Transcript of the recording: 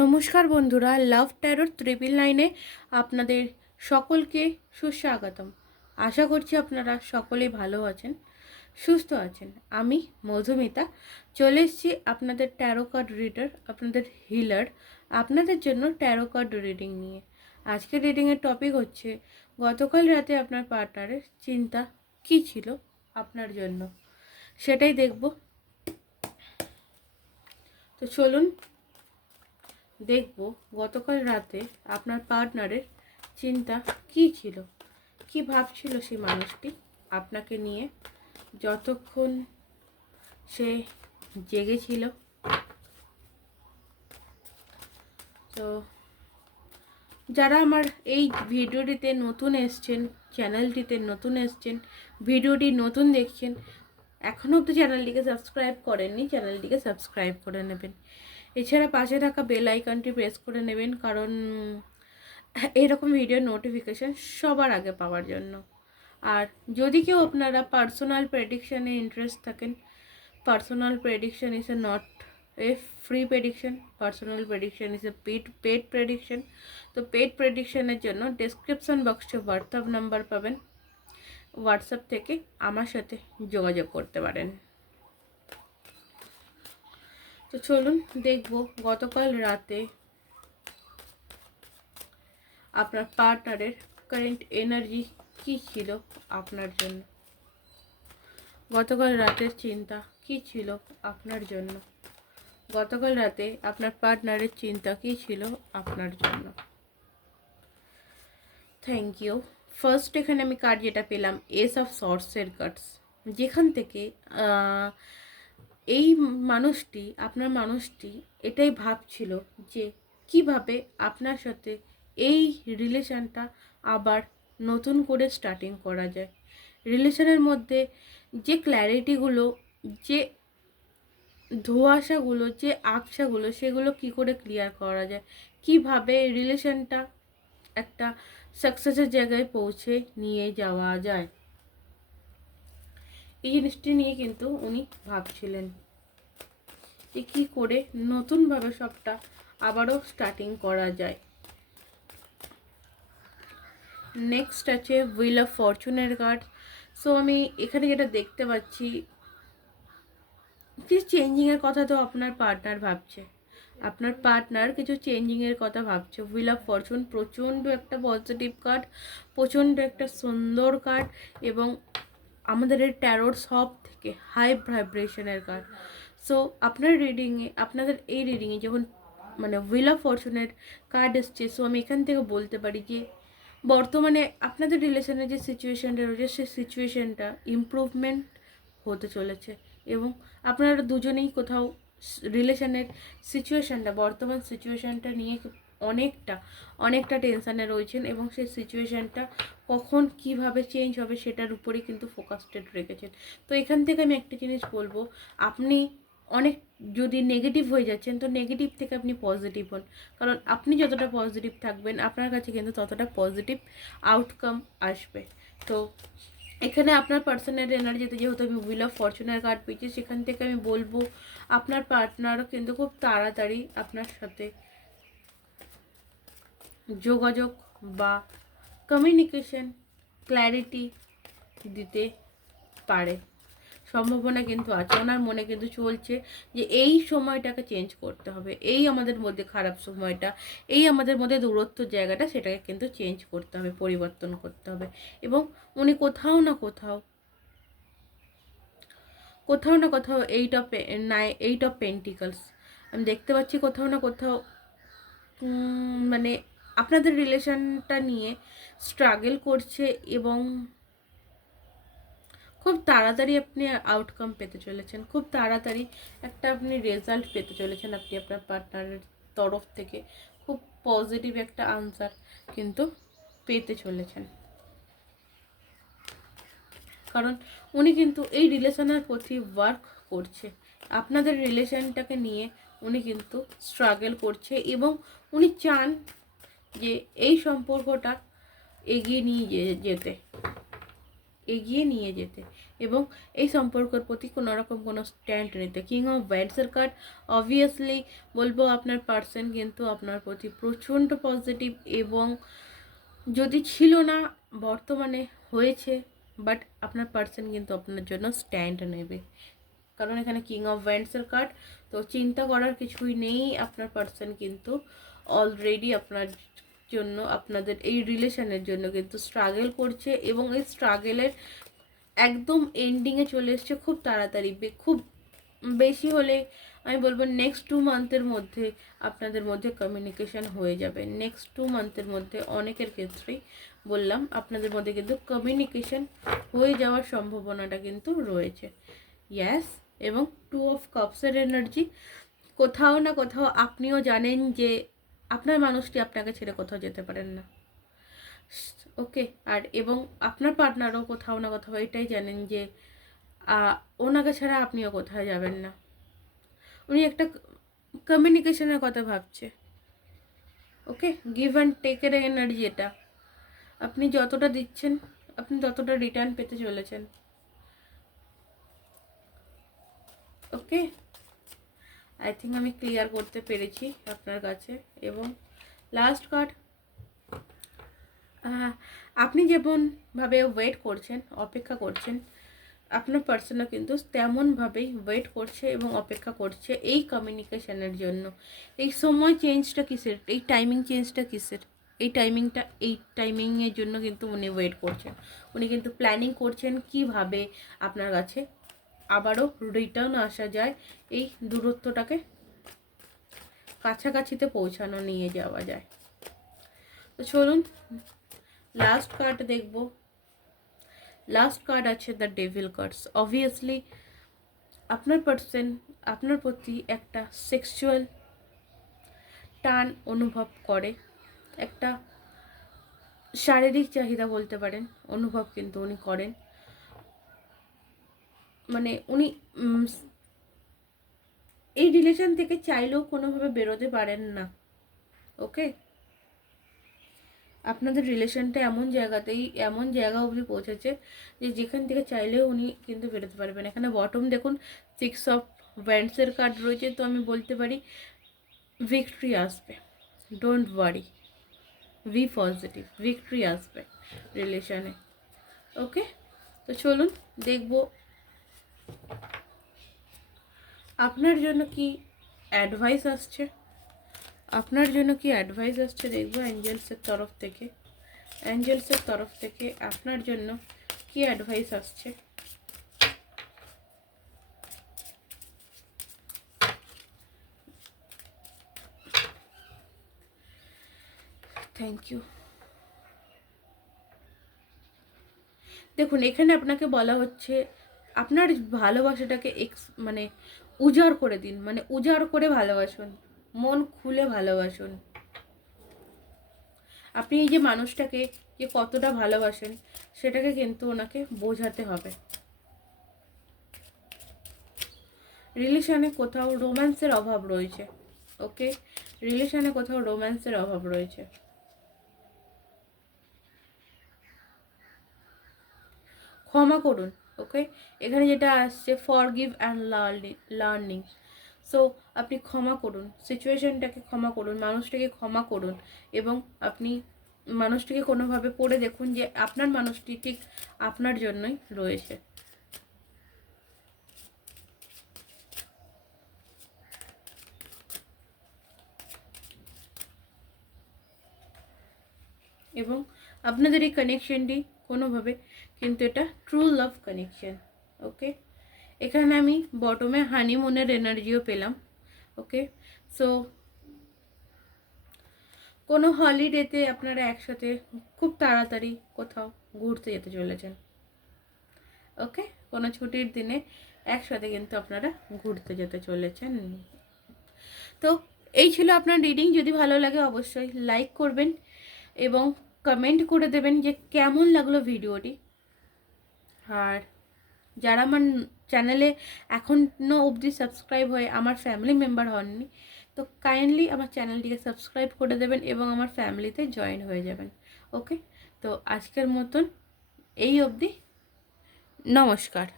নমস্কার বন্ধুরা, লাভ ট্যারোর ত্রিপিল লাইনে আপনাদের সকলকে সুস্বাগতম। আশা করছি আপনারা সকলেই ভালো আছেন, সুস্থ আছেন। আমি মধুমিতা, চলে এসেছি আপনাদের ট্যারো কার্ড রিডার, আপনাদের হিলার, আপনাদের জন্য ট্যারো কার্ড রিডিং নিয়ে। আজকের রিডিংয়ের টপিক হচ্ছে, গতকাল রাতে আপনার পার্টনারের চিন্তা কী ছিল আপনার জন্য? সেটাই দেখব। তো চলুন দেখব গতকাল রাতে আপনার পার্টনারের চিন্তা কি ছিল? কি ভাবছিল সেই মানুষটি? আপনাকে নিয়ে যতক্ষণ সে জেগেছিল। তো যারা আমার এই ভিডিওটিতে নতুন এসছেন, চ্যানেলটিতে নতুন এসছেন, ভিডিওটি নতুন দেখছেন, এখনও তো চ্যানেলটিকে সাবস্ক্রাইব করেননি, চ্যানেলটিকে সাবস্ক্রাইব করে নেবেন। এছাড়া পাশে থাকা বেল আইকনটি প্রেস করে নেবেন, কারণ এরকম ভিডিও নোটিফিকেশান সবার আগে পাওয়ার জন্য। আর যদি কেউ আপনারা পার্সোনাল প্রেডিকশানে ইন্টারেস্ট থাকেন personal prediction is a not a free prediction personal prediction is a paid paid prediction তো পেড প্রেডিকশানের জন্য ডেসক্রিপশন বক্সে হোয়াটসঅ্যাপ নাম্বার পাবেন। হোয়াটসঅ্যাপ থেকে আমার সাথে যোগাযোগ করতে পারেন। তো চলুন দেখব গতকাল রাতে আপনার পার্টনারের কারেন্ট এনার্জি কি ছিল আপনার জন্য? গতকাল রাতের চিন্তা কি ছিল আপনার জন্য? গতকাল রাতে আপনার পার্টনারের চিন্তা কি ছিল আপনার জন্য? থ্যাংক ইউ ফার্স্ট এখানে আমি কার্ড যেটা পেলাম এস অফ সর্টসের কার্ডস যেখান থেকে এই মানুষটি, আপনার মানুষটি এটাই ভাবছিল যে কীভাবে আপনার সাথে এই রিলেশানটা আবার নতুন করে স্টার্টিং করা যায়। রিলেশনের মধ্যে যে ক্ল্যারিটিগুলো যে ধোয়াশাগুলো, যে আকশাগুলো সেগুলো কি করে ক্লিয়ার করা যায়? কীভাবে রিলেশনটা একটা সাকসেসের জায়গায় পৌঁছে নিয়ে যাওয়া যায়? এই জিনিসটি নিয়ে কিন্তু উনি ভাবছিলেন যে কী করে নতুনভাবে সবটা আবারও স্টার্টিং করা যায়। নেক্সট আছে হুইল অফ ফরচুনের কার্ড সো আমি এখানে যেটা দেখতে পাচ্ছি, কিছু চেঞ্জিংয়ের কথা তো আপনার পার্টনার ভাবছে। আপনার পার্টনার কিছু চেঞ্জিংয়ের কথা ভাবছে। হুইল অফ ফরচুন প্রচণ্ড একটা পজিটিভ কার্ড প্রচণ্ড একটা সুন্দর কার্ড এবং আমাদের এই ট্যারোর সব থেকে হাই ভাইব্রেশনের কার্ড সো আপনার রিডিংয়ে আপনাদের এই রিডিংয়ে যখন মানে হুইল অফ ফরচুনের কার্ড এসছে সো আমি এখান থেকে বলতে পারি যে, বর্তমানে আপনাদের রিলেশনের যে সিচুয়েশানটা রয়েছে, সেই সিচুয়েশানটা ইমপ্রুভমেন্ট হতে চলেছে। এবং আপনারা দুজনেই কোথাও রিলেশনের সিচুয়েশানটা বর্তমান সিচুয়েশানটা নিয়ে অনেকটা অনেকটা টেনশানে রয়েছেন এবং সেই সিচুয়েশানটা কখন কীভাবে চেঞ্জ হবে সেটার উপরেই কিন্তু ফোকাসটেড রেখেছেন। তো এখান থেকে আমি একটা জিনিস বলব, আপনি অনেক যদি নেগেটিভ হয়ে যাচ্ছেন, তো নেগেটিভ থেকে আপনি পজিটিভ হন। কারণ আপনি যতটা পজিটিভ থাকবেন, আপনার কাছে কিন্তু ততটা পজিটিভ আউটকাম আসবে। তো এখানে আপনার পার্সোনাল এনার্জিতে যেহেতু আমি হুইল অফ ফরচুনার কার্ড পেয়েছি, সেখান থেকে আমি বলব, আপনার পার্টনারও কিন্তু খুব তাড়াতাড়ি আপনার সাথে যোগাযোগ বা কমিউনিকেশন ক্ল্যারিটি দিতে পারে। সম্ভাবনা কিন্তু আছে। ওনার মনে কিন্তু চলছে যে এই সময়টাকে চেঞ্জ করতে হবে। এই আমাদের মধ্যে খারাপ সময়টা, এই আমাদের মধ্যে দূরত্ব জায়গাটা সেটাকে কিন্তু চেঞ্জ করতে হবে, পরিবর্তন করতে হবে। এবং উনি কোথাও না কোথাও কোথাও না কোথাও এইট অফ নাই এইট অফ পেন্টিকলস আমি দেখতে পাচ্ছি কোথাও না কোথাও মানে আপনাদের রিলেশনটা নিয়ে স্ট্রাগল করছে এবং খুব তাড়াতাড়ি আপনি আউটকাম পেতে চলেছেন। খুব তাড়াতাড়ি একটা আপনি রেজাল্ট পেতে চলেছেন আপনি আপনার পার্টনারের তরফ থেকে। খুব পজিটিভ একটা আনসার কিন্তু পেতে চলেছেন। কারণ উনি কিন্তু এই রিলেশনের প্রতি ওয়ার্ক করছে। আপনাদের রিলেশনটাকে নিয়ে উনি কিন্তু স্ট্রাগল করছে এবং উনি চান যে এই সম্পর্কটা এগিয়ে নিয়ে যেতে, এগিয়ে নিয়ে যেতে এবং এই সম্পর্কের প্রতি কোনো রকম কোনো স্ট্যান্ড নিতে। কিং অফ ব্যান্ডসের কার্ড অবভিয়াসলি বলব আপনার পার্সন কিন্তু আপনার প্রতি প্রচণ্ড পজিটিভ এবং যদি ছিল না, বর্তমানে হয়েছে বাট আপনার পার্সন কিন্তু আপনার জন্য স্ট্যান্ড নেবে। কারণ এখানে কিং অফ ব্যান্ডসের কার্ড তো চিন্তা করার কিছুই নেই, আপনার পার্সন কিন্তু অলরেডি আপনার জন্য, আপনাদের এই রিলেশনের জন্য কিন্তু স্ট্রাগল করছে এবং এই স্ট্রাগলের একদম এন্ডিংয়ে চলে এসছে খুব তাড়াতাড়ি খুব বেশি হলে আমি বলব নেক্সট টু মান্থের মধ্যে আপনাদের মধ্যে কমিউনিকেশন হয়ে যাবে। নেক্সট টু মান্থের মধ্যে অনেকের ক্ষেত্রেই বললাম, আপনাদের মধ্যে কিন্তু কমিউনিকেশন হয়ে যাওয়ার সম্ভাবনাটা কিন্তু রয়েছে। ইয়াস এবং টু অফ কাপসের এনার্জি কোথাও না কোথাও আপনিও জানেন যে আপনার মানুষটি আপনাকে ছেড়ে কোথাও যেতে পারেন না। ওকে, আর এবং আপনার পার্টনারও কোথাও না কোথাও এটাই জানেন যে ওনাকে ছাড়া আপনিও কোথাও যাবেন না। উনি একটা কমিউনিকেশনের কথা ভাবছে। ওকে গিভ অ্যান্ড টেকের এনার্জি এটা। আপনি যতটা দিচ্ছেন, আপনি ততটা রিটার্ন পেতে চলেছেন। ওকে আই থিঙ্ক আমি ক্লিয়ার করতে পেরেছি আপনার কাছে এবং লাস্ট কার্ড আপনি যেমনভাবে ওয়েট করছেন, অপেক্ষা করছেন, আপনার পার্সনও কিন্তু তেমনভাবেই ওয়েট করছে এবং অপেক্ষা করছে এই কমিউনিকেশনের জন্য। এই সময় চেঞ্জটা কিসের? এই টাইমিং চেঞ্জটা কিসের? এই টাইমিংটা এই টাইমিংয়ের জন্য কিন্তু উনি ওয়েট করছেন। উনি কিন্তু প্ল্যানিং করছেন কীভাবে আপনার কাছে আবারও রিটার্ন আসা যায়। এই দূরত্বটাকে কাছাকাছিতে পৌঁছানো, নিয়ে যাওয়া যায়। তো চলুন লাস্ট কার্ড দেখব। লাস্ট কার্ড আছে দ্য ডেভিল কার্ডস অবভিয়াসলি আপনার পার্সন আপনার প্রতি একটা সেক্সুয়াল টান অনুভব করে। একটা শারীরিক চাহিদা বলতে পারেন, অনুভব কিন্তু উনি করেন। মানে উনি এই রিলেশন থেকে চাইলেও কোনোভাবে বেরোতে পারেন না ওকে আপনাদের রিলেশনটা এমন জায়গাতেই, এমন জায়গা অবধি পৌঁছেছে যে যেখান থেকে চাইলেও উনি কিন্তু বেরোতে পারবেন। এখানে বটম দেখুন সিক্স অফ ব্যান্ডসের কার্ড রয়েছে, তো আমি বলতে পারি ভিক্টরি আসবে। Don't worry be positive victory আসবে রিলেশনে ওকে তো চলুন, দেখব আপনার জন্য কি অ্যাডভাইস আসছে? আপনার জন্য কি অ্যাডভাইস আসছে দেখব অ্যাঞ্জেলসের তরফ থেকে। অ্যাঞ্জেলসের তরফ থেকে আপনার জন্য কি অ্যাডভাইস আসছে? থ্যাংক ইউ দেখুন, এখানে আপনাকে বলা হচ্ছে আপনার ভালোবাসাটাকে এক্স মানে উজাড় করে দিন মানে উজাড় করে ভালোবাসুন, মন খুলে ভালোবাসুন। আপনি এই যে মানুষটাকে যে কতটা ভালোবাসেন, সেটাকে কিন্তু ওনাকে বোঝাতে হবে। রিলেশনে কোথাও রোম্যান্সের অভাব রয়েছে, ওকে? রিলেশনে কোথাও রোম্যান্সের অভাব রয়েছে। ক্ষমা করুন ওকে? এখানে যেটা আসছে forgive and learning so আপনি ক্ষমা করুন সিচুয়েশনটাকে ক্ষমা করুন, মানুষটাকে ক্ষমা করুন এবং আপনি মানুষটিকে কোনোভাবে পড়ে দেখুন যে আপনার মানুষটি ঠিক আপনার জন্যই রয়েছে। এবং আপনাদের এই কানেকশনটি কোনোভাবে, কিন্তু এটা ট্রু লাভ কানেকশন ওকে এখানে আমি বটমে হানিমুনের এনার্জিও পেলাম ওকে সো কোনো হলিডেতে আপনারা একসাথে খুব তাড়াতাড়ি কোথাও ঘুরতে যেতে চলেছেন ওকে কোনো ছুটির দিনে একসাথে কিন্তু আপনারা ঘুরতে যেতে চলেছেন। তো, এই ছিল আপনার রিডিং যদি ভালো লাগে অবশ্যই লাইক করবেন এবং কমেন্ট করে দেবেন যে কেমন লাগল ভিডিওটি। আর যারা আমার চ্যানেলে এখনও অবধি সাবস্ক্রাইব হয়ে আমার ফ্যামিলি মেম্বার হননি, তো কাইন্ডলি আমার চ্যানেলটিকে সাবস্ক্রাইব করে দেবেন এবং আমার ফ্যামিলিতে জয়েন হয়ে যাবেন। ওকে তো আজকের মতন এই অবধি। নমস্কার।